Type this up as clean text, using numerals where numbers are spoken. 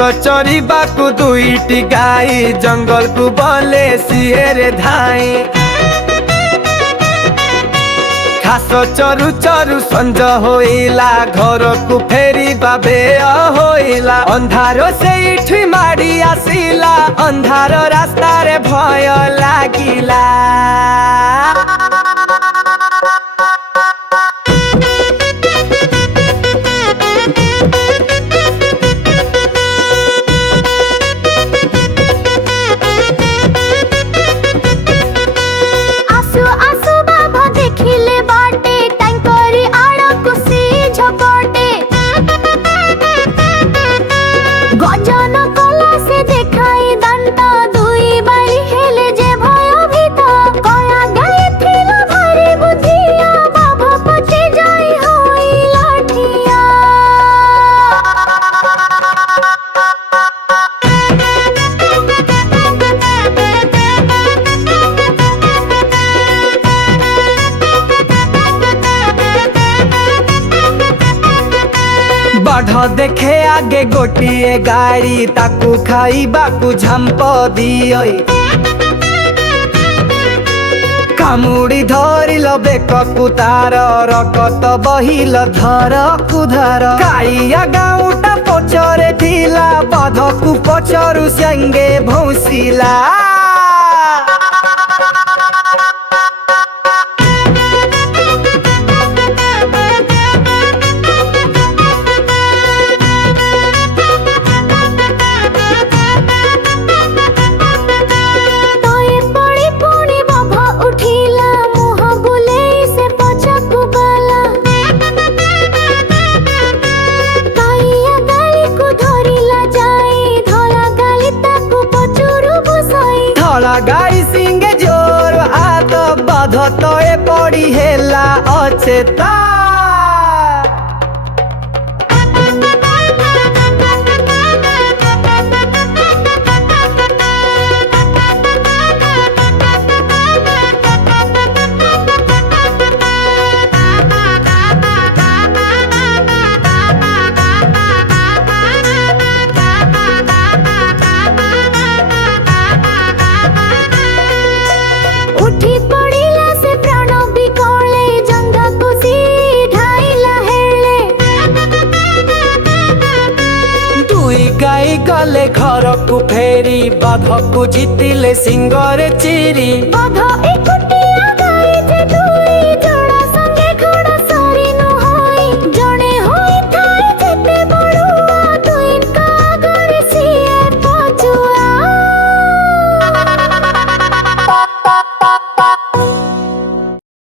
चरिबा को दुईटी गाई जंगल को बले सिएरे धाई घास चरु चरु संज होइला घर को फेरी बाबे होइला अंधार से माड़ी आसिला अंधार रास्ता रे भय लागिला बाढ़ देखे आगे गोटिए गाड़ी ताकू खाइबा को झंप दियोई कामुड़ी धरिल बेककु तार रकत बहिल धर कुधार काइया गाउटा पचरे थिला बाधकु पचरु संगे भौसिला गाई सिंगे जोर हाथ बाध तए पड़ी हेला अचेता गाई गले घर को फेरी बाध को जीतिले सिंगरे चिरी